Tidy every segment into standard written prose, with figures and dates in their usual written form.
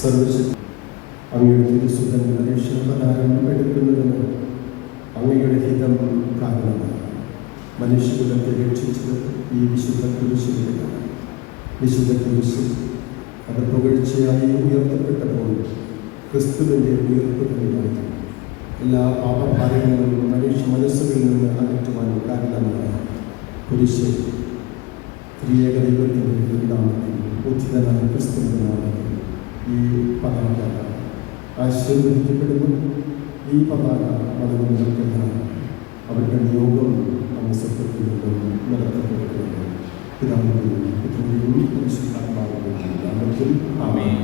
സർവശക്തി അങ്ങയുടെ തിരുസുതൻ മനുഷ്യപ്രകാരം എടുക്കുന്നതിന് അങ്ങയുടെ ഹിതം കാരണമാണ്. മനുഷ്യകുലത്തെ രക്ഷിച്ചത് ഈ വിശുദ്ധ കുരിശിലാണ്. വിശുദ്ധ കുരിശ് അത് പുകഴ്ചയായി ഉയർത്തപ്പെട്ടപ്പോൾ ക്രിസ്തുവിൻ്റെ ഉയർപ്പ് തന്നെയായി എല്ലാ പാപഭാരങ്ങളും മനുഷ്യ മനസ്സുകളിൽ നിന്ന് അകറ്റുവാൻ കാരണമാണ്. കുരിശ് ത്രിയേക ദൈവത്തിൻ്റെ നാമത്തിൽ ഉചിതനായ ക്രിസ്തുവിൻ്റെ നാമത്തിൽ ഈ പതാക ആശീർവദിക്കപ്പെടുന്നു. ഈ പതാക മതം നിൽക്കുന്ന അവരുടെ നിയോഗം അവസരത്തിൽ നടത്തപ്പെടുന്നു. പിതാവിൻ്റെയും പുത്രൻ്റെയും പരിശുദ്ധാത്മാവിൻ്റെയും നാമത്തിൽ ആമേൻ.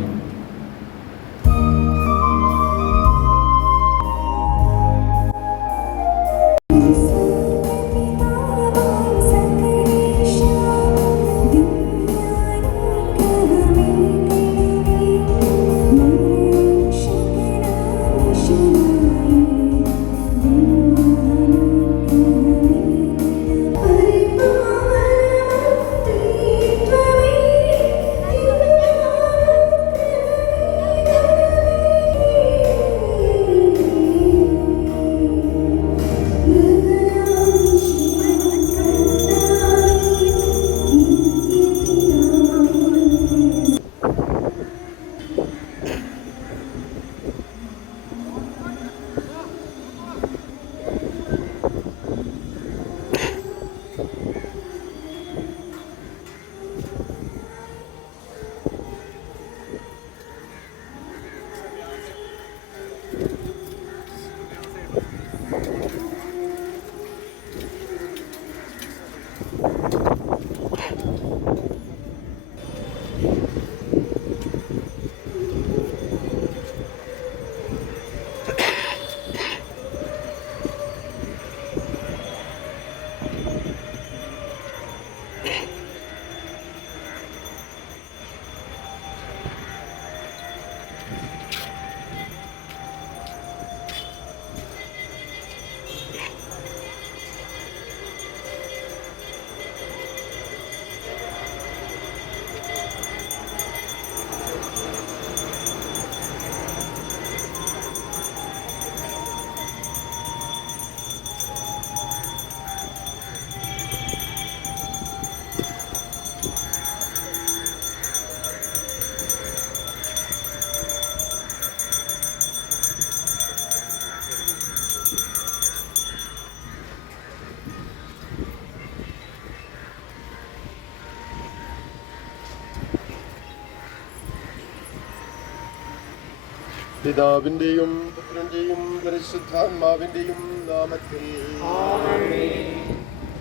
പിതാവിൻ്റെയും പുത്രൻ്റെയും പരിശുദ്ധാത്മാവിൻ്റെയും നാമത്തിൽ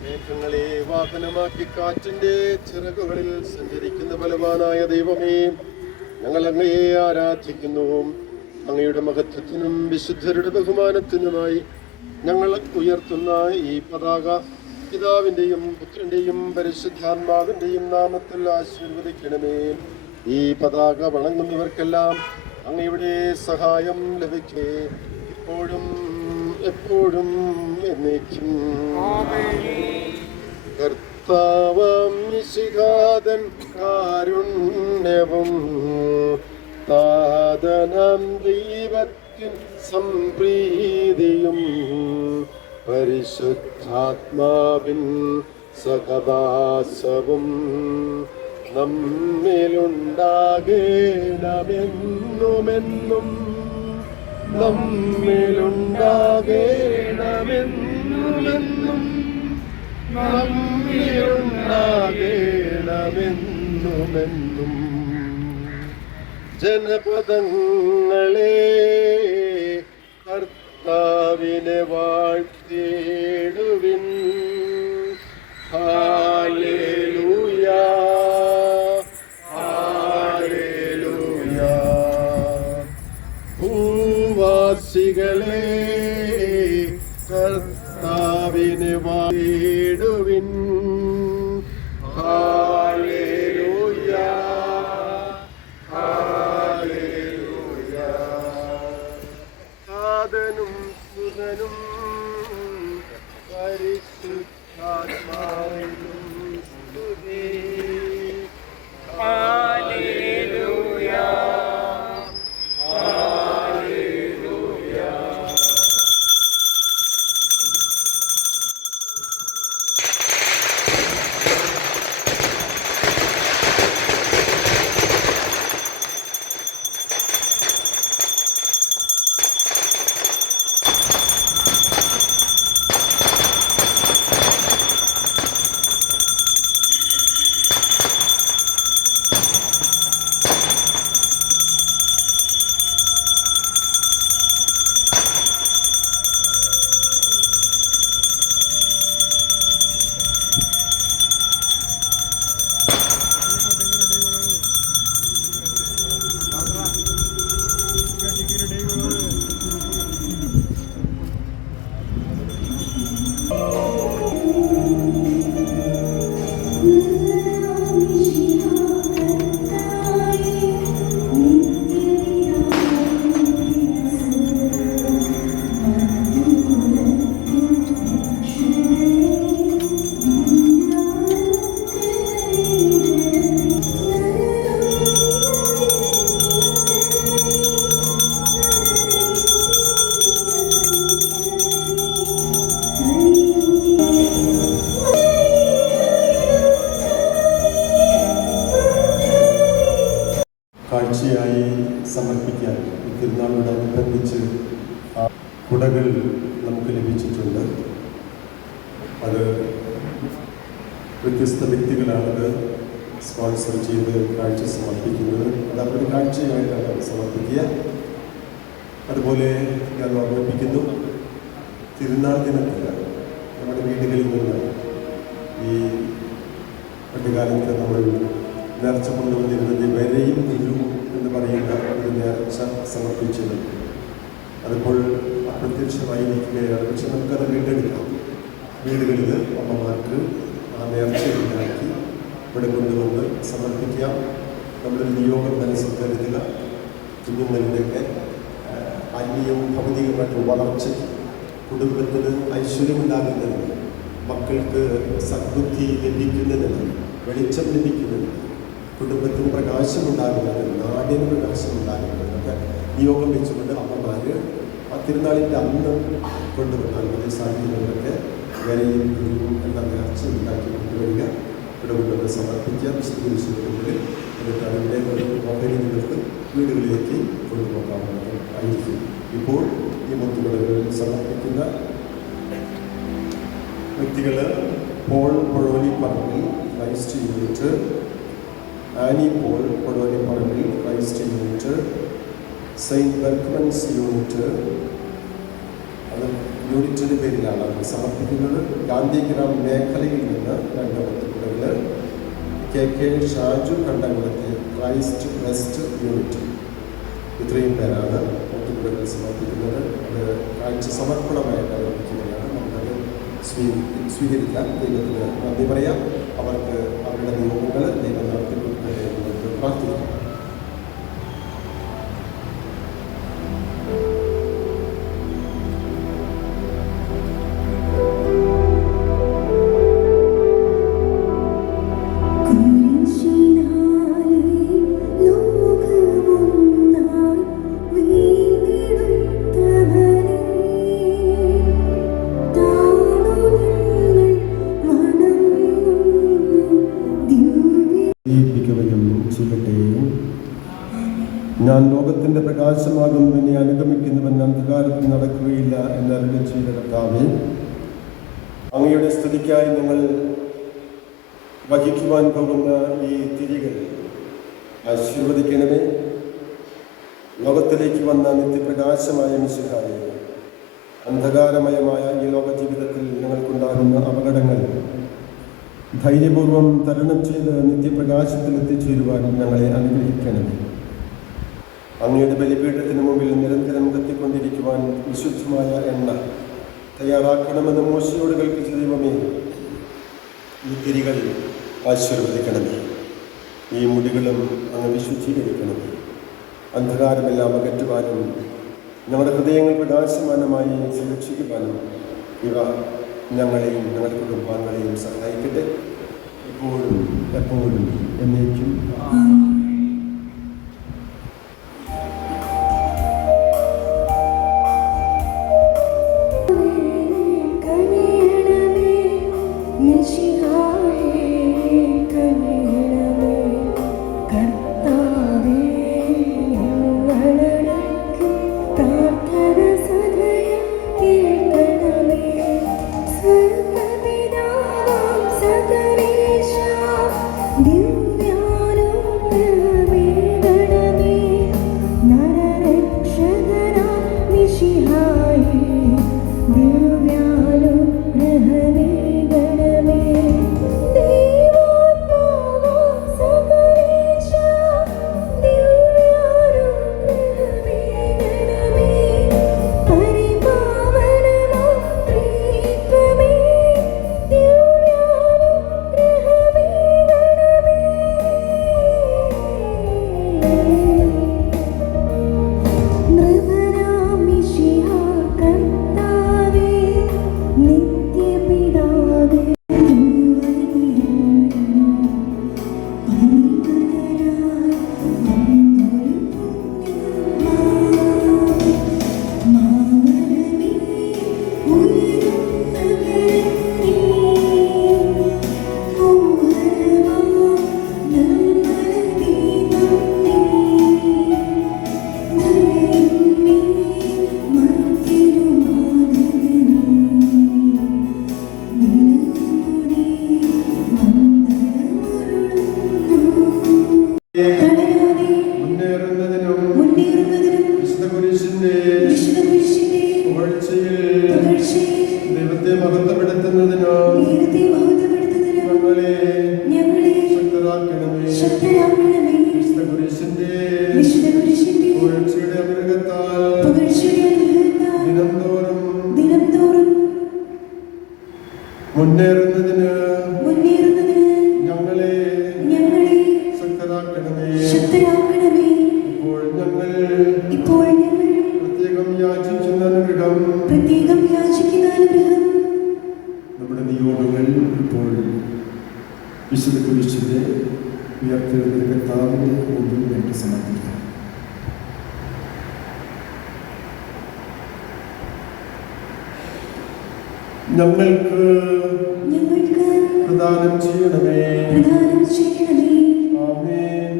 മേഘങ്ങളെ വാഹനമാക്കി കാറ്റിൻ്റെ ചിറകുകളിൽ സഞ്ചരിക്കുന്ന ബലവാനായ ദൈവമേ, ഞങ്ങൾ അങ്ങയെ ആരാധിക്കുന്നു. അങ്ങയുടെ മഹത്വത്തിനും വിശുദ്ധരുടെ ബഹുമാനത്തിനുമായി ഞങ്ങൾ ഉയർത്തുന്ന ഈ പതാക പിതാവിൻ്റെയും പുത്രൻ്റെയും പരിശുദ്ധാത്മാവിൻ്റെയും നാമത്തിൽ ആശീർവദിക്കണമേ. ഈ പതാക വണങ്ങുന്നവർക്കെല്ലാം അങ്ങയുടെ സഹായം ലഭിക്കേ, ഇപ്പോഴും എപ്പോഴും എന്നേക്കും. കർത്താവാം മിശിഹാതൻ കാരുണ്യവും താതനാം ദൈവത്തിൻ സംപ്രീതിയും പരിശുദ്ധാത്മാവിൻ സഹവാസവും നമ്മിലുണ്ടാകേണമെന്നുമെന്നും നമ്മിലുണ്ടാകേണമെന്നുമെന്നും നമ്മിലുണ്ടാകേണമെന്നുമെന്നും. ജനപദങ്ങളെ കർത്താവിനെ വാഴ്ത്തിടുവിൻ. ഹല്ലേലൂയാ ഹല്ലേലൂയാ. ഭൂവാസികളെ കർത്താവിനെ വാഴ്ത്തിടുവിൻ. ഹല്ലേലൂയാ ഹല്ലേലൂയാ. താതനും സുതനും പരിശുദ്ധ കാഴ്ചയായി സമർപ്പിക്കാൻ ഈ തിരുനാളിനോടനുബന്ധിച്ച് കുടകൾ നമുക്ക് ലഭിച്ചിട്ടുണ്ട്. അത് വ്യത്യസ്ത വ്യക്തികളാണത് സ്പോൺസർ ചെയ്ത് കാഴ്ച സമർപ്പിക്കുന്നത്. അത് അവരുടെ കാഴ്ചയായിട്ടാണ് സമർപ്പിക്കുക. അതുപോലെ ഞാൻ ഓർമ്മിപ്പിക്കുന്നു, തിരുനാൾ ദിനത്തിൽ നമ്മുടെ വീടുകളിൽ നിന്ന് ഈ പണ്ടുകാലത്ത് നമ്മൾ നേർച്ച കൊണ്ടുവന്നിരുന്നത് വരെയും ഗുരു എന്ന് പറയുന്ന ഒരു നേർച്ച സമർപ്പിച്ചത് അതിപ്പോൾ അപ്രത്യക്ഷമായിരിക്കുകയാണ്. പക്ഷെ നമുക്കത് വീണ്ടെടുക്കാം. വീടുകളിൽ അമ്മമാർക്ക് ആ നേർച്ച ഉണ്ടാക്കി ഇവിടെ കൊണ്ടുവന്ന് സമർപ്പിക്കാം. നമ്മളൊരു നിയോഗം മനസ്സിൽ കരുതുക. കുഞ്ഞുങ്ങളുടെയൊക്കെ ആത്മീയവും ഭൗതികമായിട്ട് വളർച്ചയ്ക്ക്, കുടുംബത്തിന് ഐശ്വര്യമുണ്ടാകുന്നതിന്, മക്കൾക്ക് സദ്ബുദ്ധി ലഭിക്കുന്നതിന്, വെളിച്ചം ലഭിക്കുന്നതിന്, കുടുംബത്തിന് പ്രകാശമുണ്ടാകുന്നതിന്, നാടിന് പ്രകാശമുണ്ടാകുന്നതിനൊക്കെ നിയോഗം വെച്ചുകൊണ്ട് അമ്മമാർ ആ തിരുനാളിൻ്റെ അന്ന് കൊണ്ടുവന്നാൽ മതി. സാധിക്കുന്നവരൊക്കെ വരെയും ഗുരുവും എന്ന നേർച്ച ഉണ്ടാക്കി കൊണ്ടുവരിക. ഇവിടെ കൊണ്ടുവന്ന് സമർപ്പിക്കുക. വിശുദ്ധ എന്നിട്ട് അതിൻ്റെ ഓഹരി നിങ്ങൾക്ക് വീടുകളിലേക്ക് കൊണ്ടുപോകാവുന്നതായിരിക്കും. ഇപ്പോൾ ഈ മുത്തുകുടകൾ സമർപ്പിക്കുന്ന വ്യക്തികൾ Paul Pozholiparambil Christ unit, Annie Paul Pozholiparambil Christ unit, saint Berchmans unit, അത് യൂണിറ്റിൻ്റെ പേരിലാണ് അവർ സമർപ്പിക്കുന്നത്. ഗാന്ധിഗ്രാം മേഖലയിൽ നിന്ന് 2 മുത്തുകുടകൾ, KK ഷാജു കണ്ടംകുളത്തെ ക്രൈസ്റ്റ് വെസ്റ്റ് യൂണിറ്റ്, ഇത്രയും പേരാണ് മുത്തുകുടകൾ സമർപ്പിക്കുന്നത്. അത് കാഴ്ച സമർപ്പണമായിട്ട് അവതരിപ്പിക്കുകയാണ്. നമുക്കത് സ്വീകരിക്കാൻ ദൈവത്തിന് നന്ദി പറയാം. അവർക്ക് അവരുടെ നിയോഗങ്ങൾ ദൈവം നടത്തിക്കൊടുക്കട്ടെ എന്ന് നമുക്ക് പ്രാർത്ഥിക്കാം. ഞാൻ ലോകത്തിൻ്റെ പ്രകാശമാകുന്നു, എന്നെ അനുഗമിക്കുന്നവൻ അന്ധകാരത്തിൽ നടക്കുകയില്ല എന്നരുളി ചെയ്ത കർത്താവേ, അങ്ങയുടെ സ്തുതിക്കായി ഞങ്ങൾ വഹിക്കുവാൻ പോകുന്ന ഈ തിരികൾ ആശീർവദിക്കണമേ. ലോകത്തിലേക്ക് വന്ന നിത്യപ്രകാശമായ മിശിഹായെ, അന്ധകാരമയമായ ഈ ലോക ജീവിതത്തിൽ ഞങ്ങൾക്കുണ്ടാകുന്ന അപകടങ്ങൾ ധൈര്യപൂർവ്വം തരണം ചെയ്ത് നിത്യപ്രകാശത്തിൽ എത്തിച്ചേരുവാൻ ഞങ്ങളെ അനുഗ്രഹിക്കണമേ. അങ്ങയുടെ ബലിപീഠത്തിന് മുമ്പിൽ നിരന്തരം കത്തിക്കൊണ്ടിരിക്കുവാൻ വിശുദ്ധമായ എണ്ണ തയ്യാറാക്കണമെന്ന് മോശയോട് കൽപ്പിച്ച ദൈവമേ, ഈ തിരികൾ ആശീർവദിക്കണമേ. ഈ മുടികളും അങ്ങ് വിശുദ്ധീകരിക്കണമേ. അന്ധകാരമെല്ലാം അകറ്റുവാനും ഞങ്ങളുടെ ഹൃദയങ്ങൾ പ്രകാശമാനമായി സംരക്ഷിക്കുവാനും ഇവ ഞങ്ങളെയും ഞങ്ങളുടെ കുടുംബാംഗങ്ങളെയും സഹായിക്കട്ടെ, ഇപ്പോഴും എപ്പോഴും എന്നേക്കും. ദിവ്യാനുഗ്രഹ വിശുദ്ധ കുരിശിൻ്റെ ഉയർത്തെഴുന്നേൽക്കുന്ന കർത്താവിൻ്റെ മുമ്പിൽ വേണ്ടി സമർപ്പിക്കാം. ഞങ്ങൾക്ക് പ്രദാനം ചെയ്യണമേ. ആമേൻ.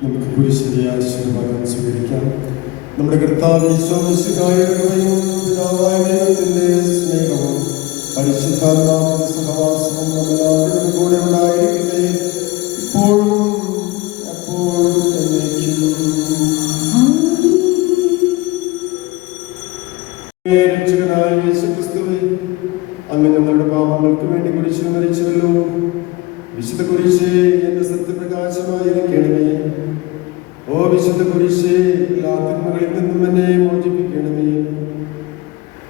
നമുക്ക് കുരിശിന്റെ ആശീർവാദം സ്വീകരിക്കാം. നമ്മുടെ കർത്താവ് ഈശോമിശിഹായുടെ കൃപയും പിതാവായ ദൈവത്തിന്റെ സ്നേഹവും പരിശുദ്ധാത്മാവിന്റെ സഹവാസവും നമ്മളെല്ലാവരും കൂടെ ഉണ്ടായിരിക്കട്ടെ, ഇപ്പോഴും എപ്പോഴും എന്നേക്കും. രക്ഷകനായ യേശുക്രിസ്തുവേ, അങ്ങ് ഞങ്ങളുടെ പാപങ്ങൾക്ക് വേണ്ടി കുരിശിൽ മരിച്ചുവല്ലോ. വിശുദ്ധ കുരിശേ, എന്റെ സത്യപ്രകാശമായിരിക്കണമേ. ഓ വിശുദ്ധ കുരിശേ, എല്ലാ തിന്മകളിൽ നിന്നും എന്നെ മോചിപ്പിക്കണമേ.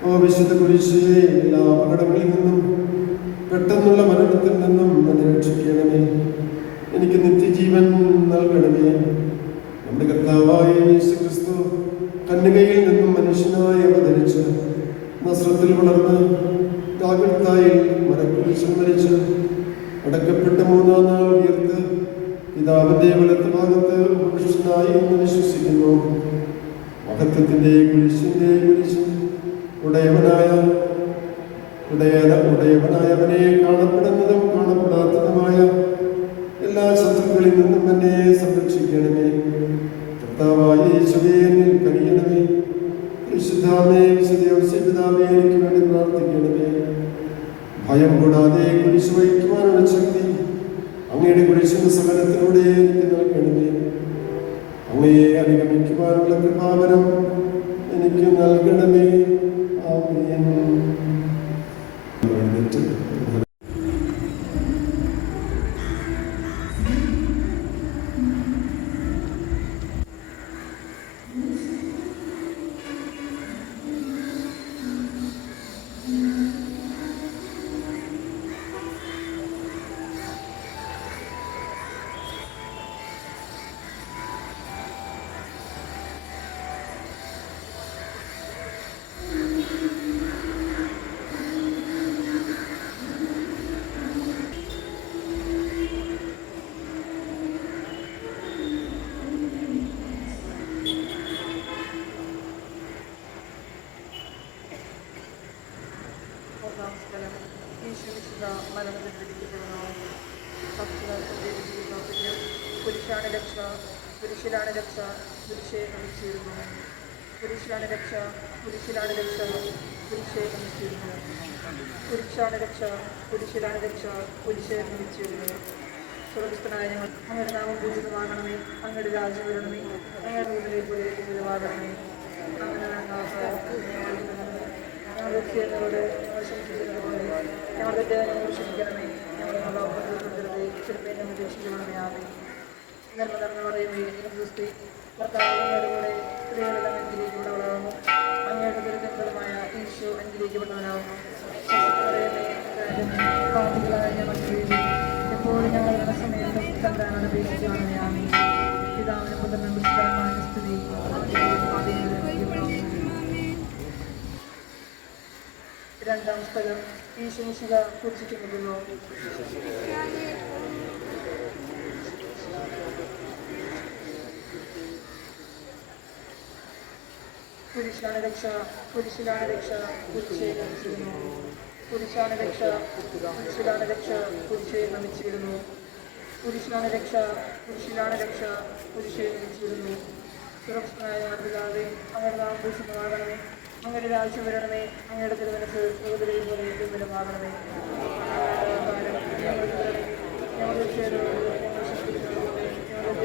ഓ വിശുദ്ധ കുരിശേ, എല്ലാ അപകടങ്ങളിൽ നിന്നും പെട്ടെന്നുള്ള മരണത്തിൽ നിന്നും എന്നെ രക്ഷിക്കണമേ. എനിക്ക് നിത്യജീവൻ നൽകണമേ. നമ്മുടെ കർത്താവായ യേശുക്രിസ്തു കന്യകയിൽ നിന്നും മനുഷ്യനായി അവതരിച്ച് നസ്രത്തിൽ വളർന്ന് ഗാഗുൽത്തായിൽ മരക്കുരിശിൽ മരിച്ച് അടക്കപ്പെട്ട് മൂന്നാം നാൾ ഉയർത്ത് പിതാവിന്റെ വലത്ത് ഭാഗത്ത് പുരുഷനായി എന്ന് വിശ്വസിക്കുന്നു. മഹത്വത്തിന്റെ കുരിശിന്റെ കുരിശ് ഉടയവനായവനെ കാണപ്പെടുന്നതും കാണപ്പെടാത്തതുമായ എല്ലാ ശത്രുക്കളിൽ നിന്നും എന്നെ സംരക്ഷിക്കണമേ. കർത്താവായ യേശുവേ, എന്നിൽ കനിയണമേ. പരിശുദ്ധാമേ, വിശുദ്ധപിതാവേ, എനിക്ക് വേണ്ടി പ്രാർത്ഥിക്കണമേ. ഭയം കൂടാതെ കുരിശ് വഹിക്കുവാനുള്ള ശക്തി അങ്ങയുടെ കുരിശിന്റെ സഹനത്തിലൂടെ എനിക്ക് നൽകണമേ. അങ്ങയെ അനുഗമിക്കുവാനുള്ള കൃപാവരം എനിക്ക് നൽകണമേ. ആമേൻ. പുരുഷാണ് രക്ഷ, പുരുഷനാണ് രക്ഷ, പുരുഷയെ നമിച്ചിരുന്നു. പുരുഷനാണ് രക്ഷ, പുരുഷനാണ് രക്ഷ, പുരുഷയെ നമിച്ചിരുന്നു. പുരുഷാണ് രക്ഷ, പുരുഷനാണ് രക്ഷ, പുരുഷയെ നമിച്ചിരുന്നു. സ്വർഗസ്ഥനായ ഞങ്ങൾ അങ്ങയുടെ നാമം പൂജിതമാകണമേ. അങ്ങയുടെ രാജ്യം വരണമേ. അങ്ങയുടെ മുതലേ പോലെ പൂജിതമാകണമേ. അങ്ങനെ ഞങ്ങളുടെ ചെയ്യുന്നവരോട് ഞങ്ങൾ ക്ഷമിച്ചിരുന്നതുപോലെ ഞങ്ങളുടെ ഞങ്ങൾ ക്ഷമിക്കണമേ. ഞങ്ങളെ ചിലപ്പോൾ ഞങ്ങൾ രക്ഷിക്കണമേ. ആമേ. നിർമ്മലം പറയുമേ ക്രിസ്തു ഭർത്താവിനോട് കൂടെ സ്ത്രീകളെല്ലാം അനുഗ്രഹിക്കപ്പെട്ടവളാകുന്നു. അങ്ങയുടെ ദുരിതങ്ങളുമായ ഈശോ അനുഗ്രഹിക്കപ്പെട്ടവനാകുന്നു. പാപികളായ ഞങ്ങൾക്ക് എപ്പോഴും ഞങ്ങളുടെ സമയത്ത് കണ്ടാണ് അപേക്ഷിക്കുകയാണെന്ന്. ആമേ. പിതാവിനും പുത്രനും പരിശുദ്ധാത്മാവിനും സ്തുതി. രണ്ടാം സ്ഥലം ഈശോമിശിഹ കുരിശിക്കപ്പെടുന്നു. പുരുഷാണ് രക്ഷ, പുരുഷനാണ് രക്ഷ, പുരുഷയെ നമിച്ചിരുന്നു. പുരുഷാണ് രക്ഷ, പുരുഷനാണ് രക്ഷ, പുരുഷയെ നമിച്ചിരുന്നു. കുരിശിലാണ് രക്ഷ, കുരിശിലാണ് രക്ഷ, കുരിശേ നമിച്ചിടുന്നു. സുരക്ഷനായ പിതാവേ, അങ്ങയുടെ നാം പൂഷിതമാകണമേ, അങ്ങയുടെ രാജ്യം വരണമേ, അങ്ങയുടെ തിരുമനസ് സ്വർഗ്ഗത്തിലെ പോലെ ഭൂമിയിലുമാകണമേ. ഞങ്ങളുടെ ചേരുവകളോട് ഞങ്ങൾ ശക്തിക്കുന്നതുപോലെ ഞങ്ങളുടെ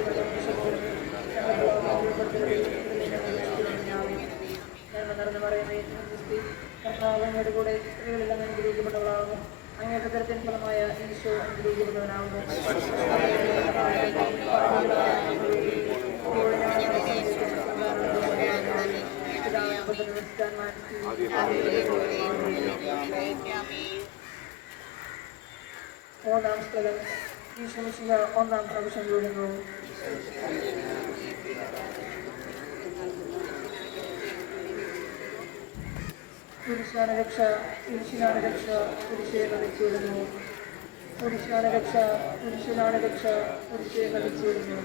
നന്മ നിറഞ്ഞ മറിയമേ, ക്രിസ്തി കർത്താവ് അങ്ങയുടെ കൂടെ സ്ത്രീകളെല്ലാം അനുഗ്രഹിക്കപ്പെട്ടവളാകുന്നു. അങ്ങയുടെ തരത്തിൻ ഫലമായ ഈശോ അനുഗ്രഹിക്കപ്പെട്ടവനാകുന്നു. ഒന്നാം സ്ഥലം ഈശോ ഒന്നാം പ്രാവശ്യം വീഴുന്നു. കുരിശിലാണ് രക്ഷ, കുരിശിലാണ് രക്ഷ, കുരിശേ നമിച്ചിടുന്നു. കുരിശിലാണ് രക്ഷ, കുരിശിലാണ് രക്ഷ, കുരിശേ നമിച്ചിടുന്നു.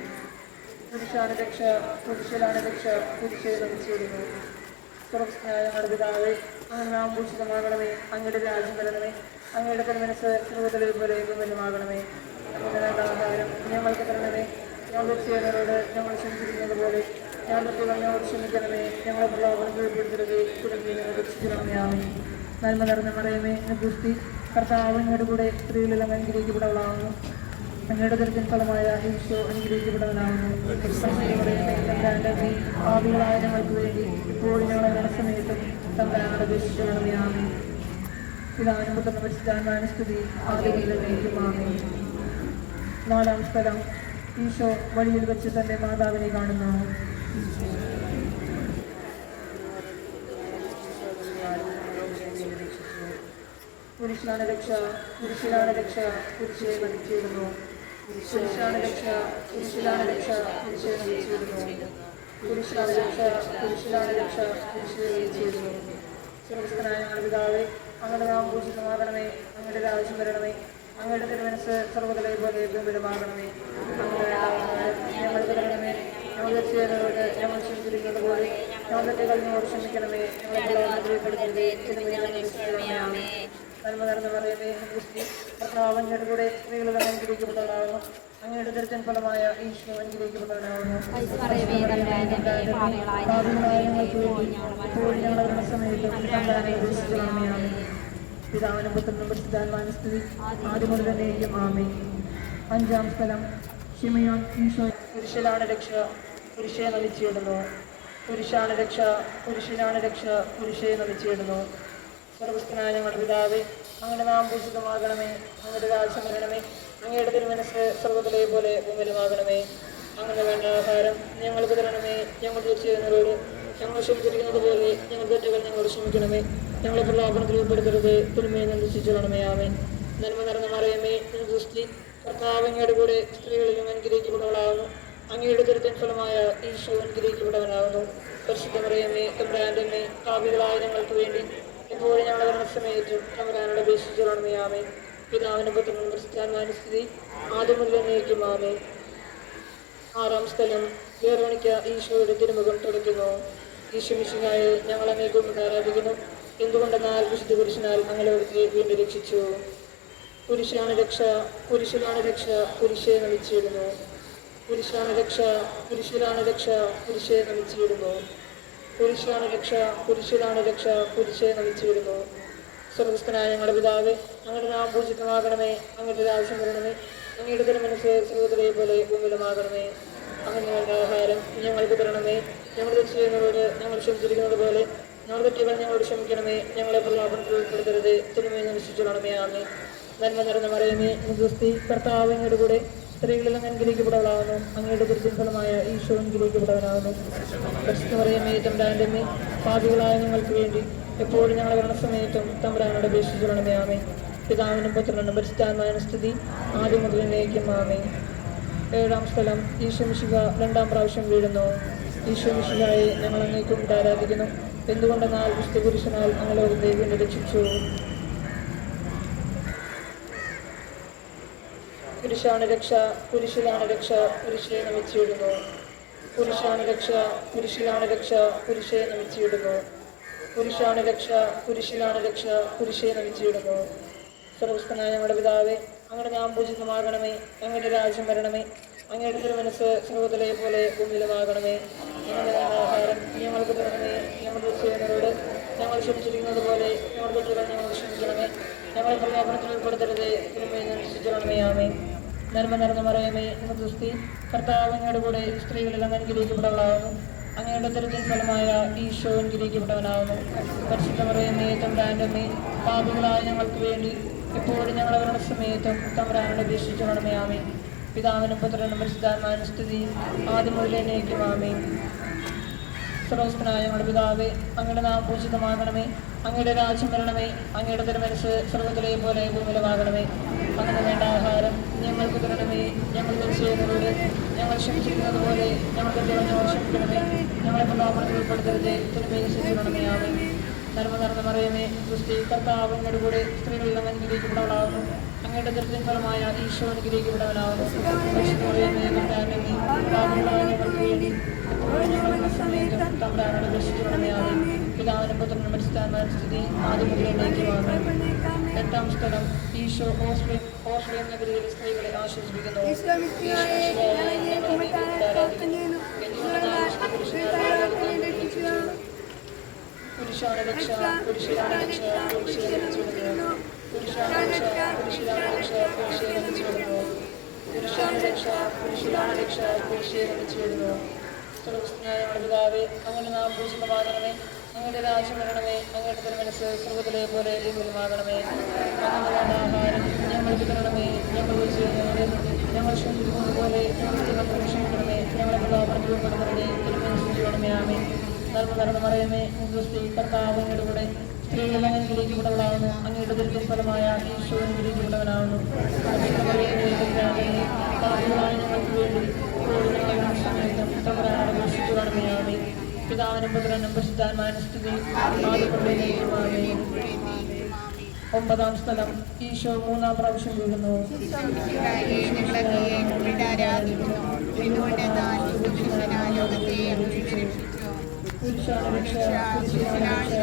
കുരിശാണ് രക്ഷ, കുരിശിലാണ് രക്ഷ, കുരിശേ നമിച്ചിടുന്നു. സ്വർഗ്ഗസ്ഥനായ ഞങ്ങളുടെ പിതാവേ, അങ്ങ് നാം ഭൂഷിതമാകണമേ, അങ്ങയുടെ രാജ്യം വരണമേ, അങ്ങയുടെ തിരുമനസ്സ് സ്വർഗ്ഗത്തിലെ പോലെ ഭൂമിയിലുമാകണമേ. ഞങ്ങളുടെ വേണ്ട ആഹാരം ഞങ്ങൾക്ക് തരണമേ, ഞങ്ങളുടെ ചെയ്യുന്നവരോട് ഞങ്ങൾ ക്ഷമിച്ചിരിക്കുന്നത് പോലെ ഞങ്ങളുടെ കുട്ടികൾ ഞങ്ങളോട് ക്ഷമിക്കണമേ, ഞങ്ങളെ പ്രലോഭനം കീഴ്പ്പെടുത്തരുതേ, തുടങ്ങി ഞങ്ങൾ രക്ഷിക്കണമേ. നന്മ നിറഞ്ഞ മറിയമേ, ക്രിസ്തി കർത്താവ് അങ്ങയുടെ കൂടെ സ്ത്രീകളെല്ലാം അനുഗ്രഹിക്കപ്പെട്ടവളാകുന്നു. അങ്ങയുടെ ദരിദ്രൻ ഫലമായ ഈശോ അനുഗ്രഹിക്കപ്പെട്ടവനാകുന്നു. ആദികളായ ഞങ്ങൾക്ക് വേണ്ടി ഇപ്പോൾ ഞങ്ങളെ മനസ്സമയത്തും തമ്പുരാനോട് അപേക്ഷിക്കണമേ. ആമേൻ. പിതാവിനും പുത്രനും പരിശുദ്ധാത്മാവിനും സ്തുതി, ആദിയിലേക്കും ആമേൻ. നാലാം സ്ഥലം ഈശോ വഴിയിൽ വെച്ച് തന്റെ മാതാവിനെ കാണുന്നു. കുരിശിലാണ് രക്ഷ, കുരിശിലാണ് രക്ഷ, കുരിശേ നമിച്ചിടുന്നു. കുരിശിലാണ് രക്ഷ, കുരിശിലാണ് രക്ഷ, കുരിശേ നമിച്ചിടുന്നു. കുരിശിലാണ് രക്ഷ, കുരിശിലാണ് രക്ഷ, കുരിശേ നമിച്ചിടുന്നു. സ്വർഗ്ഗസ്ഥനായ ഞങ്ങളുടെ പിതാവേ, അങ്ങയുടെ നാമം പൂജിതമാകണമേ, അങ്ങയുടെ രാജ്യം വരണമേ, അങ്ങയുടെ തിരുമനസ്സ് സ്വർഗ്ഗത്തിലെ പോലെ ഭൂമിയിലുമാകണമേ. അങ്ങയുടെ ആഹാരം ഞങ്ങൾക്ക് തരണമേ, ഞങ്ങളുടെ ചെയ്യുന്നവരോട് ഞങ്ങൾ ക്ഷമിച്ചിരിക്കുന്നത് പോലെ ഞങ്ങളുടെ തെറ്റുകൾ ഞങ്ങളോട് ക്ഷമിക്കണമേ, ഞങ്ങളെ പ്രലോഭനത്തിൽപ്പെടുത്തരുതേ, തിന്മയാമേ. നന്മ നിറഞ്ഞ മറിയമേ, ക്രിസ്തി കർത്താവ് അങ്ങയുടെ കൂടെ സ്ത്രീകളെല്ലാം അനുഗ്രഹിക്കപ്പെട്ടവരാകുന്നു. അങ്ങയുടെ ദരിദ്രൻ ഫലമായ ഈശോ അനുഗ്രഹിക്കപ്പെട്ടവനാകുന്നു. ഞങ്ങൾക്ക് വേണ്ടി ഇപ്പോൾ ഞങ്ങളുടെ സമയത്തും തമ്പുരാനെ പിതാവിനും പുത്രനും പരിശുദ്ധാത്മാവിനും സ്തുതി, ആദ്യം മുതൽ തന്നെയും ആമേൻ. അഞ്ചാം സ്ഥലം ശിമയോൻ ഈശോ കുരിശിലാണ് രക്ഷ, കുരിശേ നമിച്ചിടുന്നു. കുരിശാണ് രക്ഷ, കുരിശിലാണ് രക്ഷ, കുരിശേ നമിച്ചിടുന്നു. സ്വർഗ്ഗസ്ഥനായ ഞങ്ങളുടെ പിതാവേ, അങ്ങയുടെ നാമം പൂജിതമാകണമേ, അങ്ങയുടെ രാജ്യം വരണമേ, അങ്ങയുടെ തിരുമനസ്സ് സ്വർഗ്ഗത്തിലെ പോലെ ഭൂമിയിലുമാകണമേ. അങ്ങനെ വേണ്ട ആഹാരം ഞങ്ങൾക്ക് തരണമേ, ഞങ്ങളുടെ ചെയ്യുന്നവരോട് ഞങ്ങൾ ക്ഷമിച്ചിരിക്കുന്നത് പോലെ ഞങ്ങളുടെ തെറ്റുകൾ ഞങ്ങളോട് ക്ഷമിക്കണമേ, ഞങ്ങളെ പ്രലോഭനത്തിൽ ഉൾപ്പെടുത്തരുത്, തിന്മയെ നിന്ദിച്ചിടണമേ. ആമേൻ. നന്മ നിറഞ്ഞ മറിയമേ, ക്രിസ്തി കർത്താവ് അങ്ങയുടെ കൂടെ സ്ത്രീകളിലും അനുഗ്രഹിക്കപ്പെട്ടവളാകുന്നു. അങ്ങയുടെ ദരിദ്രൻ ഫലമായ ഈശോ അനുഗ്രഹിക്കപ്പെട്ടവനാകുന്നു. പരിശുദ്ധ മറിയമേ, തമ്പുരാന്റെ അമ്മേ, പാപികളായ ഞങ്ങൾക്ക് വേണ്ടി എപ്പോഴും ഞങ്ങളുടെ മരണസമയത്തും തമ്പുരാനോട് അപേക്ഷിച്ചിടണമേ. ആമേൻ. പിതാവിനും പുത്രനും പരിശുദ്ധാത്മാവിനും സ്തുതി, ആദ്യം മുതൽ എന്നേക്കും ആമേൻ. ആറാം സ്ഥലം വേറോണിക്ക ഈശോയുടെ തിരുമുഖം തുടയ്ക്കുന്നു. ഈശോ മിശിഹായെ ഞങ്ങൾ അങ്ങേ കൊണ്ട് ആരാധിക്കുന്നു. എന്തുകൊണ്ടെന്നാൽ വിശുദ്ധ പുരുഷനാൽ ഞങ്ങളെ വീണ്ടും രക്ഷിച്ചു. കുരിശാണ് രക്ഷ, കുരിശിലാണ് രക്ഷ, കുരിശേ നമിച്ചിടുന്നു. കുരിശാണ് രക്ഷ, കുരിശിലാണ് രക്ഷ, കുരിശേ നമിച്ചിടുന്നു. കുരിശാണ് രക്ഷ, കുരിശിലാണ് രക്ഷ, കുരിശേ നമിച്ചിടുന്നു. സ്വർഗ്ഗസ്ഥനായ ഞങ്ങളുടെ പിതാവേ, അങ്ങയുടെ നാമം പൂജിതമാകണമേ, അങ്ങയുടെ രാജ്യം വരണമേ, അങ്ങയുടെ തിരുമനസ്സ് സ്വർഗ്ഗത്തിലെ പോലെ ഭൂമിയിലുമാകണമേ. അങ്ങനെ വേണ്ട ആഹാരം ഞങ്ങൾക്ക് തരണമേ, ഞങ്ങളുടെ ചെയ്യുന്നവരോട് ഞങ്ങൾ ക്ഷമിച്ചിരിക്കുന്നത് പോലെ ഞങ്ങളുടെ തെറ്റുകൾ ഞങ്ങളോട് ക്ഷമിക്കണമേ, ഞങ്ങളെ പ്രലോഭനത്തിൽ ഉൾപ്പെടുത്തരുത്, തിന്മയെ നശിച്ചിടണമേ. ആമേൻ. നന്മ നിറഞ്ഞ മറിയമേ, ക്രിസ്തി കർത്താവ് അങ്ങയുടെ കൂടെ സ്ത്രീകളെല്ലാം അനുഗ്രഹിക്കപ്പെട്ടവളാകുന്നു. അങ്ങയുടെ ദരിദ്രൻ ഫലമായ ഈശോ അനുഗ്രഹിക്കപ്പെട്ടവനാകുന്നു. പരിശുദ്ധ മറിയമേ, തമ്പുരാന്റെ അമ്മേ, പാപികളായ ഞങ്ങൾക്ക് വേണ്ടി എപ്പോഴും ഞങ്ങളുടെ മരണസമയത്തും തമ്പുരാനോട് അപേക്ഷിച്ചിടണമേ. ആമേൻ. പിതാവിനും പുത്രനും പരിശുദ്ധാത്മാവിനും സ്തുതി, ആദ്യം മുതൽ എന്നേക്കും ആമേൻ. ഏഴാം സ്ഥലം ഈശോ മിശിഹ രണ്ടാം പ്രാവശ്യം വീഴുന്നു. ഈശോ മിശിഹായെ ഞങ്ങൾ അങ്ങേക്കും ആരാധിക്കുന്നു. എന്തുകൊണ്ടെന്നാൽ വിശുദ്ധ പുരുഷനാൽ ഞങ്ങളെ വീണ്ടും രക്ഷിച്ചു. കുരിശാണ് രക്ഷ, കുരിശിലാണ് രക്ഷ, കുരിശേ നമിച്ചിടുന്നു. കുരിശാണ് രക്ഷ, കുരിശിലാണ് രക്ഷ, കുരിശേ നമിച്ചിടുന്നു. കുരിശാണ് രക്ഷ, കുരിശിലാണ് രക്ഷ, കുരിശേ നമിച്ചിടുന്നു. സ്വർഗ്ഗസ്ഥനായ ഞങ്ങളുടെ പിതാവേ, അങ്ങയുടെ നാം പൂജിതമാകണമേ. അങ്ങയുടെ രാജ്യം വരണമേ. അങ്ങയുടെ തിരുമനസ് സ്വർഗ്ഗത്തിലെ പോലെ ഭൂമിയിലുമാകണമേ. ഞങ്ങളുടെ ആഹാരം ഞങ്ങൾക്ക് തരണമേ. ഞങ്ങളുടെ ചെയ്യുന്നവരോട് ഞങ്ങൾ ക്ഷമിച്ചിരിക്കുന്നത് പോലെ ഞങ്ങളുടെ തെറ്റുകൾ ഞങ്ങൾ ക്ഷമിക്കണമേ. ഞങ്ങളെ പ്രലോഭനത്തിൽ ഉൾപ്പെടുത്തരുതേ, തിന്മയിൽ നിന്ന് രക്ഷിക്കണമേ. ആമേൻ. നന്മ നിറഞ്ഞ മറിയമേ, സ്തുതി. കർത്താവ് അങ്ങയുടെ കൂടെ സ്ത്രീകളെല്ലാം അനുഗ്രഹിക്കപ്പെട്ടവളാകുന്നു. അങ്ങയുടെ ഉദരത്തിൻ ഫലമായ ഈശോ അനുഗ്രഹിക്കപ്പെട്ടവനാകുന്നു. പരിശുദ്ധ മറിയമേ, തമ്പുരാന്റെ അമ്മേ, പാപികളായ ഞങ്ങൾക്ക് വേണ്ടി ഇപ്പോഴും ഞങ്ങൾ അവരുടെ സമയത്തും തമ്പുരാനോട് അപേക്ഷിച്ചുകൊള്ളണമേ. ആമേൻ. പിതാവിനും പുത്രനും പരിശുദ്ധാത്മാവിനും സ്തുതി, ആദ്യം മുതലേ എന്നേക്കും. ആമേൻ. സർവ്വസ്ഥനായ ഞങ്ങളുടെ പിതാവേ, അങ്ങയുടെ നാം പൂജിതമാകണമേ. അങ്ങയുടെ രാജ്യം വരണമേ. അങ്ങയുടെ തിരുമനസ് സ്വർഗ്ഗത്തിലെ പോലെ ഭൂമിയിലുമാകണമേ. അങ്ങനെ വേണ്ട ആഹാരം ഞങ്ങൾക്ക് തരണമേ. ഞങ്ങൾ ചെയ്യുന്നവരോട് ഞങ്ങൾ ക്ഷമിച്ചിരിക്കുന്നത് പോലെ ഞങ്ങൾക്ക് ഞങ്ങൾ ക്ഷമിക്കണമേ. ഞങ്ങളെ പ്രലോഭനത്തിൽ ഉൾപ്പെടുത്തരുതേ, തിന്മയിൽ നിന്ന് രക്ഷിക്കണമേ. ആമേൻ. നന്മ നിറഞ്ഞ മറിയമേ, ക്രിസ്തു. കർത്താവ് അങ്ങയുടെ കൂടെ സ്ത്രീകളെല്ലാം അനുഗ്രഹിക്കപ്പെട്ടവളാകുന്നു. അങ്ങയുടെ ഉദരത്തിൻ ഫലമായ ഈശോ അനുഗ്രഹിക്കപ്പെട്ടവനാകുന്നു. പരിശുദ്ധ മറിയമേ, തമ്പുരാന്റെ അമ്മേ, പാപികളായ ഞങ്ങൾക്ക് വേണ്ടി എപ്പോഴും ഞങ്ങളുടെ സമയത്തും തമ്പുരാനോട് അപേക്ഷിച്ചുകൊള്ളണമേ. ആമേൻ. പിതാവിനും പുത്രനും പരിശുദ്ധാത്മാവിനും സ്തുതി, ആദ്യം മുതലേ എന്നേക്കും. ആമേൻ. എട്ടാം സ്ഥലം. ഈശോ ഓർഫ്ലേം നഗരിയിലെ സ്ത്രീകളെ ആശ്വസിപ്പിക്കുന്നു. പുരുഷാണ് രക്ഷ, പുരുഷനാണ് രക്ഷ, പുരുഷയെ രക്ഷിക്കുന്നു. പുരുഷാണ് രക്ഷ, പുരുഷനാണ് രക്ഷ, പുരുഷയെ രക്ഷിക്കുന്നു. പുരുഷാണ് രക്ഷ, പുരുഷനാണ് രക്ഷ, പുരുഷയെ രക്ഷിക്കുന്നു. സർവ്വസ്നായ പിതാവേ, അങ്ങനെ നാം പൂജിതമാകണമേ. അങ്ങയുടെ രാജ്യം വരണമേ. അങ്ങയുടെ തിരുമനസ് സ്വർഗ്ഗത്തിലെ പോലെ ഭൂമിയിലുമാകണമേ. അങ്ങനെ വേണ്ട ആഹാരം ഞങ്ങൾക്ക് തരണമേ. ഞങ്ങൾ ചെയ്യുന്നവരോട് ഞങ്ങൾ ക്ഷമിക്കുന്നത് പോലെ ഞങ്ങൾ ക്ഷമിക്കണമേ. ഞങ്ങളെ പ്രലോഭനത്തിൽ ഉൾപ്പെടുത്തരുതേ, തിന്മയിൽ നിന്ന് രക്ഷിക്കണമേ. ആമേൻ. നന്മ നിറഞ്ഞ മറിയമേ, ക്രിസ്തു. കർത്താവ് അങ്ങയുടെ കൂടെ സ്ത്രീകളെല്ലാം അനുഗ്രഹിക്കപ്പെട്ടവളാകുന്നു. അങ്ങയുടെ ഉദരത്തിൻ ഫലമായ ഈശോ അനുഗ്രഹിക്കപ്പെട്ടവനാകുന്നു. പാപികളായ ഞങ്ങൾക്ക് വേണ്ടി ഇപ്പോഴും ഞങ്ങളുടെ സമയത്തും തമ്പുരാനോട് അപേക്ഷിച്ചുകൊള്ളണമേ. ആമേൻ. പിതാവിനും പുത്രനും പരിശുദ്ധാത്മാവിനും സ്തുതി, ആദ്യം മുതലേ എന്നേക്കും. ആമേൻ. ഒമ്പതാം സ്ഥലം. ഈശോ മൂന്നാം പ്രാവശ്യം വീഴുന്നു. പുരുഷാണ് രക്ഷ, പുരുഷനാണ് രക്ഷ,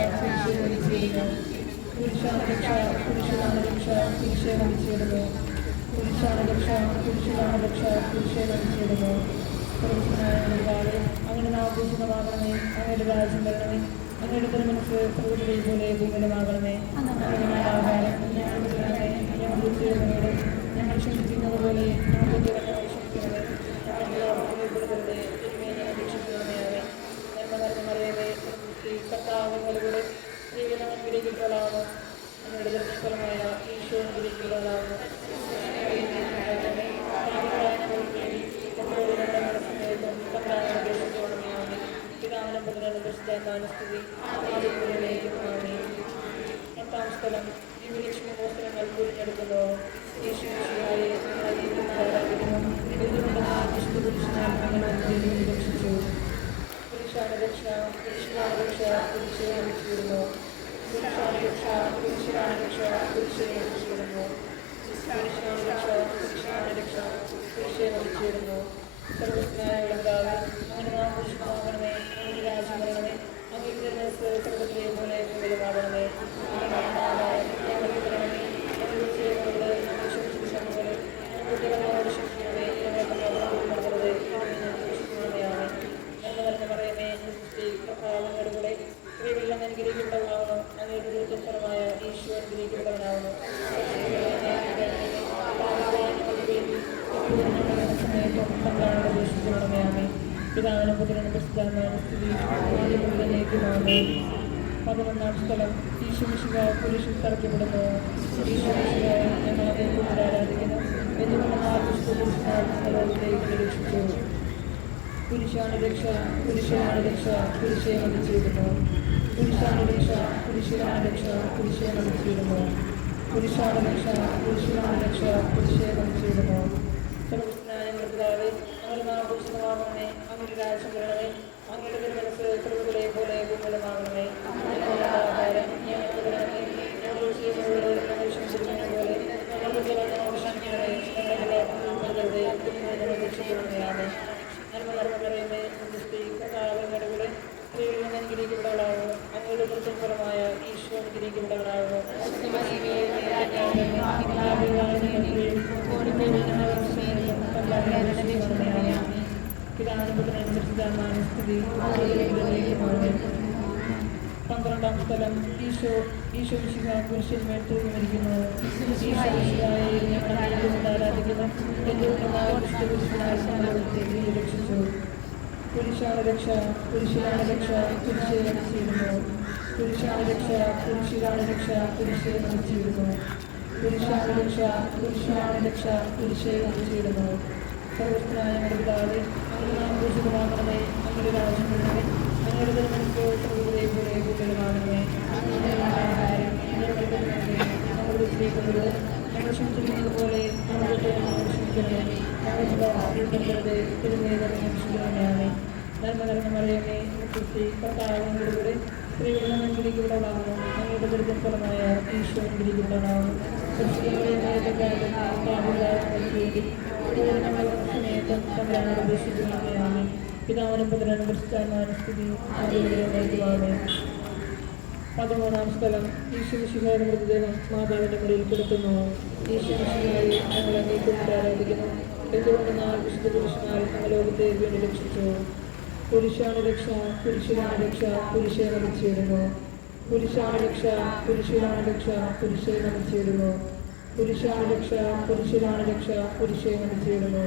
പുരുഷാണ് രക്ഷ, പുരുഷനാണ് രക്ഷ, പുരുഷയെ വലിച്ചിടുന്നു. പുരുഷാണ് രക്ഷ, പുരുഷനാണ് രക്ഷ, പുരുഷയെ വലിച്ചിടുന്നു. അങ്ങനെ നാം പൂജിതമാകണമേ. അങ്ങയുടെ രാജ്യം വരണമേ. അങ്ങയുടെ തിരുമനസ് സ്വർഗ്ഗത്തിലെ പോലെ ഭൂമിയിലുമാകണമേ. അങ്ങനെ ആഹാരം ഞങ്ങൾക്ക് തരണമേ. ഞങ്ങൾ ചെയ്യുന്നവരോട് ഞങ്ങൾ ക്ഷമിക്കുന്നത് പോലെ ഞങ്ങൾക്ക് ഞങ്ങൾ ക്ഷമിക്കണമേ. ഞങ്ങളുടെ ഉൾപ്പെടുത്തരുതേ, തിന്മയിൽ നിന്ന് രക്ഷിക്കണമേ. ആമേൻ. നന്മ നിറഞ്ഞ മറിയമേ, കർത്താവ് അങ്ങയുടെ കൂടെ സ്ത്രീകളെ അനുഗ്രഹിക്കപ്പെട്ടവളാകുന്നു. അങ്ങയുടെ ദർശനഫലമായ ഈശോ അനുഗ്രഹിക്കപ്പെട്ടവളാകുന്നു. പിതാവിനും പുത്രനും പരിശുദ്ധാത്മാവിനും സ്തുതി, ആദ്യം മുതലേ എന്നേക്കും. ആമേൻ. എട്ടാം സ്ഥലം. ദിവ്യലക്ഷ്മി മോസ്ത്രങ്ങൾ തിരഞ്ഞെടുക്കുന്നു. യേശുമിശിഹായെ ഞങ്ങൾ ആരാധിക്കുന്നു. രക്ഷിച്ചു. പുരുഷാണ് രക്ഷ, പുരുഷനാണ് രക്ഷ, പുരുഷയെ രക്ഷിച്ചിരുന്നു. പുരുഷാണ് രക്ഷ, പുരുഷനാണ് രക്ഷ, പുരുഷയെ രക്ഷിച്ചിരുന്നു. പുരുഷനാണ് രക്ഷ, പുരുഷനാണ് രക്ഷ, പുരുഷയെ രക്ഷിച്ചിരുന്നു. സർവ്വജ്ഞായ പിതാവേ, അങ്ങനെ നാം പൂജിതമാകണമേ. അങ്ങയുടെ രാജ്യം വരണമേ. അങ്ങയുടെ തിരുമനസ് സ്വർഗ്ഗത്തിലെ പോലെ ഭൂമിയിലുമാകണമേ. ആഹാരം ഞങ്ങൾക്ക് തരണമേ. ഞങ്ങളുടെ ചെയ്യുന്നവരോട് ഞങ്ങൾ ക്ഷമിച്ചിരിക്കുന്നത് പോലെ ഞങ്ങളുടെ ഞങ്ങളോട് ക്ഷമിക്കണമേ. ഞങ്ങളെ പ്രലോഭനത്തിൽ ഉൾപ്പെടുത്തരുതേ, തിന്മയിൽ നിന്ന് രക്ഷിക്കണമേ. ആമേൻ. നന്മ നിറഞ്ഞ മറിയമേ, ക്രിസ്തു. കർത്താവ് അങ്ങയുടെ കൂടെ സ്ത്രീകളെല്ലാം അനുഗ്രഹിക്കപ്പെട്ടവളാകുന്നു. അങ്ങയുടെ ഉദരത്തിൻ ഫലമായ ഈശോ അനുഗ്രഹിക്കപ്പെട്ടവനാകുന്നു. പിതാവിനും പുത്രനും പരിശുദ്ധാത്മാവിനും സ്തുതി, ആദ്യം മുതലേ എന്നേക്കും. ആമേൻ. 11-ാം സ്ഥലം. ഈശോമിശിഹ കുരിശിൽ തറയ്ക്കപ്പെടുന്നു. ഈശോമിശിഹായെ ഞങ്ങൾ അങ്ങേക്ക് ആരാധിക്കുന്നു. ലോകത്തേക്ക് രക്ഷിച്ചു. പുരുഷാണ് രക്ഷ, പുരുഷനാണ് രക്ഷ, പുരുഷയെ വധിച്ചിരുന്നു. പുരുഷാണ് രക്ഷ, പുരുഷനാണ് രക്ഷ, പുരുഷയെ വധിച്ചിരുന്നു. പുരുഷാണ് രക്ഷ, പുരുഷനാണ് രക്ഷ, പുരുഷയെ വധിച്ചിരുന്നു. സർവ്വജ്ഞായ പിതാവേ, അങ്ങനെ നാം പൂജിതമാകണമേ. അങ്ങയുടെ രാജ്യം വരണമേ. അങ്ങയുടെ തിരുമനസ് സ്വർഗ്ഗത്തിലെ പോലെ ഭൂമിയിലുമാകണമേ. ആഹാരം ഞങ്ങൾക്ക് തരണമേ. ഞങ്ങൾ ചെയ്യുന്നവരോട് ഞങ്ങൾ ക്ഷമിച്ചിരിക്കുന്നത് പോലെ ഞങ്ങൾക്ക് ഞങ്ങൾ ക്ഷമിക്കണമേ. ഞങ്ങളുടെ ഉൾപ്പെടുത്തരുതേ, തിന്മയിൽ നിന്ന് രക്ഷിക്കണമേ. ആമേൻ. നന്മ നിറഞ്ഞ മറിയമേ, ക്രിസ്തു. കർത്താവ് അങ്ങയുടെ കൂടെ സ്ത്രീകളിൽ അനുഗ്രഹിക്കപ്പെട്ടവളാകുന്നു. അങ്ങയുടെ ഉദരത്തിൻ ഫലമായ ഈശോ അനുഗ്രഹിക്കപ്പെട്ടവളാകുന്നു. സ്തുതി. പന്ത്രണ്ടാം സ്ഥലം ഈശോ മിശിഹ കുരിശിന്മേൽ തൂങ്ങിമരിക്കുന്നു. ഈശോ മിശിഹായെ ഞങ്ങൾ ആരാധിക്കുന്നു. എന്തുകൊണ്ടെന്നാൽ വിശുദ്ധ കുരിശിനാൽ സമാധാനത്തെ രക്ഷിച്ചു. കുരിശാണ് രക്ഷ, കുരിശിലാണ് രക്ഷ, കുരിശെ നമിച്ചിരുന്നു. കുരിശാണ് രക്ഷ, കുരിശിലാണ് രക്ഷ, കുരിശെ നമിച്ചിരുന്നു. കുരിശാണ് രക്ഷ, കുരിശിലാണ് രക്ഷ, കുരിശെ നമിച്ചിരുന്നു. സർവ്വസ്ഥനായ ഞങ്ങളുടെ പിതാവേ, അങ്ങയുടെ നാമം പൂജിതമാകണമേ. അങ്ങയുടെ രാജ്യം വരണമേ. അങ്ങയുടെ തിരുമനസ്സ് സ്വർഗ്ഗത്തിലെ പോലെ ഭൂമിയിലുമാകണമേ. ഞങ്ങളുടെ ആഹാരം ഞങ്ങൾക്ക് തരണമേ. ഞങ്ങളുടെ സ്ത്രീകളോട് ഞങ്ങൾ ക്ഷമിച്ചിരിക്കുന്നത് പോലെ ഞങ്ങളുടെ ഞങ്ങൾ ക്ഷമിക്കണമേ. ഞങ്ങളുടെ ആഗ്രഹിക്കരുത്, തിരുമേലും ക്ഷമിക്കണമേ. നന്മ നിറഞ്ഞ മറിയമേ, ക്രിസ്തി കർത്താവ് അങ്ങയുടെ കൂടെ സ്ത്രീകളെ അനുഗ്രഹിക്കപ്പെടാനാകുന്നു. അങ്ങയുടെ ദുരിതം ഫലമായ ഈശോ അനുഗ്രഹിക്കപ്പെടാനാകുന്നു. പിതാവിനും പുത്രനും പരിശുദ്ധാത്മാവിനും സ്തുതി. പതിമൂന്നാം സ്ഥലം ഈശോ മിശിഹായുടെ മൃതദേഹം മാതാവിന്റെ മുറിയിൽ കിടക്കുന്നു. ഈശോ മിശിഹായെ ഞങ്ങൾ അങ്ങേക്കുറിച്ച് ആരാധിക്കുന്നു. എന്തുകൊണ്ടെന്നാൽ വിശുദ്ധ പുരുഷനാൽ ഞങ്ങൾ ലോകത്തെ വീണ്ടും രക്ഷിച്ചു. പുരുഷാണ് രക്ഷ, പുരുഷനാണ് രക്ഷ, പുരുഷെ നമിച്ചിടുന്നു. പുരുഷാണ് രക്ഷ, പുരുഷനാണ് രക്ഷ, പുരുഷെ നമിച്ചിടുന്നു. പുരുഷാണ് രക്ഷ, പുരുഷനാണ് രക്ഷ, പുരുഷെ നമിച്ചിടുന്നു.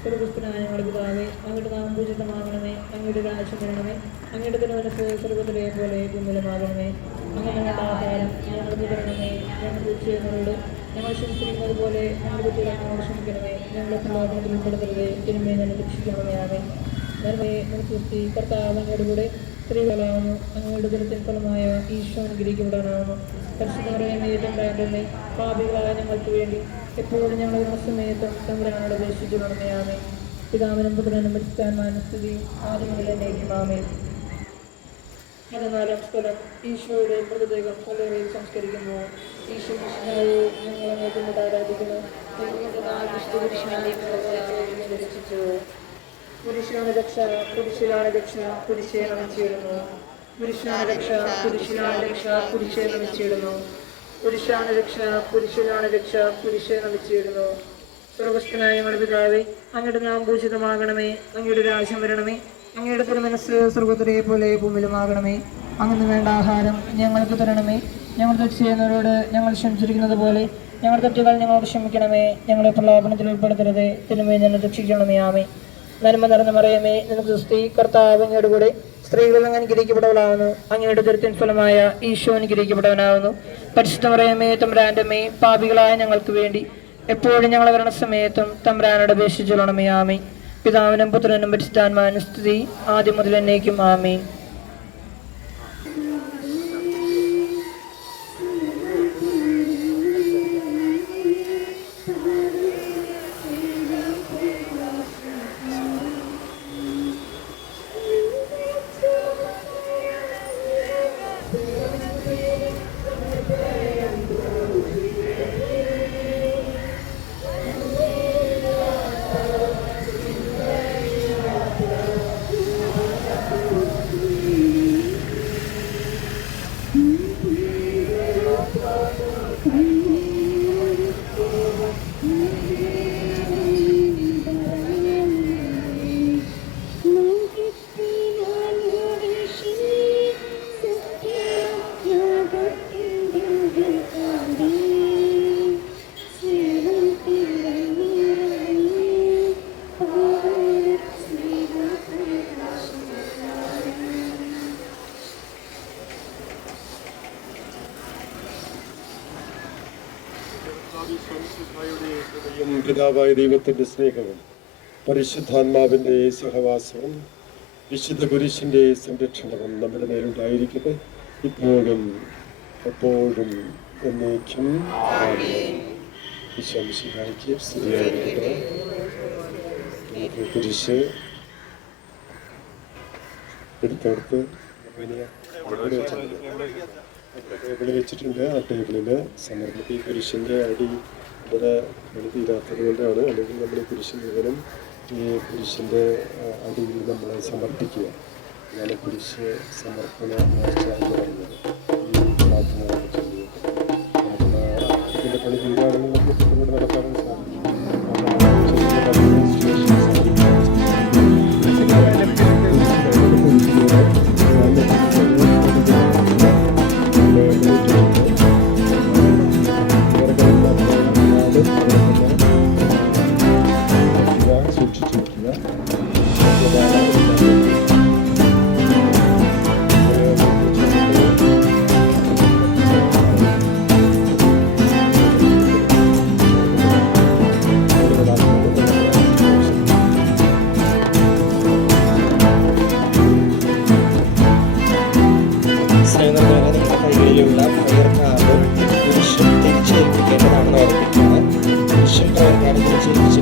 സ്വർഗ്ഗസ്ഥനായ ഞങ്ങളുടെ പിതാവേ, അങ്ങയുടെ നാമം പൂജിതമാകണമേ. അങ്ങയുടെ രാജ്യം വരണമേ. അങ്ങയുടെ തിരുമനസ്സ് സ്വർഗ്ഗത്തിലെ പോലെ ഭൂമിയിലുമാകണമേ. അങ്ങനെ ഞങ്ങളുടെ ആഹാരം ഞങ്ങൾക്ക് തരണമേ. ഞങ്ങൾ ചെയ്യുന്നവരോട് ഞങ്ങൾ ക്ഷമിച്ചിരിക്കുന്നത് പോലെ ഞങ്ങളുടെ കുട്ടികളെ ഞങ്ങൾ ക്ഷമിക്കണമേ. ഞങ്ങളെ പ്രലോഭനത്തിൽ ഉൾപ്പെടുത്തരുതേ, തിന്മയെ ഞങ്ങൾ രക്ഷിക്കണമേ. ആമേൻ. നന്മയെ നിർത്തി കർത്താവ് അങ്ങയുടെ കൂടെ സ്ത്രീകളാവുന്നു. അങ്ങയുടെ ദുരിതത്തിൻ ഫലമായ ഈശോ അനുഗ്രഹിക്കപ്പെടാനാവുന്നു. പരിശുദ്ധമേ, പാപികളായ ഞങ്ങൾക്ക് വേണ്ടി എപ്പോഴും ഞങ്ങളുടെ സമയത്തും തമ്പുരാനോട് അപേക്ഷിച്ചുകൊള്ളണമേ. ആമേൻ. പിതാവിനും പുത്രനും പരിശുദ്ധാത്മാവിനും സ്തുതി. ആദ്യം മുതൽ എന്നേക്കും. ആമേൻ. 14-ാം സ്ഥലം ഈശോയുടെ മൃതദേഹം കല്ലറയിൽ സംസ്കരിക്കുന്നു. ഈശോ മിശിഹായെ ഞങ്ങൾ അങ്ങേക്കുറിച്ച് ആരാധിക്കുന്നു. രക്ഷിച്ചു. പുരുഷാണ് രക്ഷ, പുരുഷനാണ് രക്ഷ, പുരുഷെ നമിച്ചിടുന്നു. പുരുഷനാണ് രക്ഷ, പുരുഷനാണ് രക്ഷ, പുരുഷെ നമിച്ചിടുന്നു. പുരുഷാണ് രക്ഷ, പുരുഷനാണ് രക്ഷ, പുരുഷെ നമിച്ചിടുന്നു. സ്വർഗ്ഗസ്ഥനായ ഞങ്ങളുടെ പിതാവേ, അങ്ങയുടെ നാമം പൂജിതമാകണമേ. അങ്ങയുടെ രാജ്യം വരണമേ. അങ്ങയുടെ തിരുമനസ്സ് സ്വർഗ്ഗത്തിലെ പോലെ ഭൂമിയിലുമാകണമേ. അങ്ങനെ വേണ്ട ആഹാരം ഞങ്ങൾക്ക് തരണമേ. ഞങ്ങൾ തെറ്റ് ചെയ്യുന്നവരോട് ഞങ്ങൾ ക്ഷമിച്ചിരിക്കുന്നത് പോലെ ഞങ്ങളുടെ തെറ്റുകൾ ഞങ്ങളോട് ക്ഷമിക്കണമേ. ഞങ്ങളെ പ്രലോഭനത്തിൽ ഉൾപ്പെടുത്തരുത്, തിന്മയെ ഞങ്ങൾ രക്ഷിക്കണമേ. ആമേൻ. നന്മ നിറഞ്ഞ മറിയമേ, നിനക്ക് സ്തുതി. കർത്താവ് അങ്ങയുടെ കൂടെ സ്ത്രീകളിൽ അങ്ങ് അനുഗ്രഹിക്കപ്പെട്ടവളാവുന്നു. അങ്ങയുടെ ദുരിതത്തിൻ ഫലമായ ഈശോ അനുഗ്രഹിക്കപ്പെട്ടവനാവുന്നു. പരിശുദ്ധ മറിയമേ, തമ്പുരാന്റെ അമ്മേ, പാപികളായ ഞങ്ങൾക്ക് വേണ്ടി എപ്പോഴും ഞങ്ങൾ വരണ സമയത്തും തമ്പുരാനോട് അപേക്ഷിച്ചുകൊള്ളണമേ. ആമേൻ. പിതാവിനും പുത്രനും പരിശുദ്ധാത്മാവിനും സ്തുതി. ആദ്യം മുതൽ എന്നേക്കും. ആമേൻ. പിതാവായ ദൈവത്തിന്റെ സ്നേഹവും പരിശുദ്ധാത്മാവിന്റെ സഹവാസവും വിശുദ്ധ കുരിശിന്റെ സംരക്ഷണവും നമ്മുടെ മേലുണ്ടായിരിക്കട്ടെ, ഇപ്പോഴും എപ്പോഴും എന്നേക്കും. ഈശോമിശിഹായ്ക്ക് സ്തുതിയായിരിക്കട്ടെ. കുരിശ് എടുത്തെടുത്ത് ടേബിളിൽ വെച്ചിട്ടുണ്ട്. ആ ടേബിളിൽ സമർപ്പിക്കും. ഈ കുരിശിൻ്റെ അടി ഇവിടെ തീരാത്തത് കൊണ്ടാണ്. അല്ലെങ്കിൽ നമ്മൾ കുരിശ് മുഴുവനും ഈ കുരിശിൻ്റെ അടിയിൽ നമ്മൾ സമർപ്പിക്കുക. അതാണ് കുരിശ് സമർപ്പണ നേർച്ച എന്ന് പറയുന്നത്. ഈ പ്രാർത്ഥന ഇതിൻ്റെ പണി തീരാണെങ്കിൽ നമുക്ക് പിന്നീട് നടത്താനും സാധിക്കും.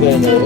കഴിഞ്ഞാൽ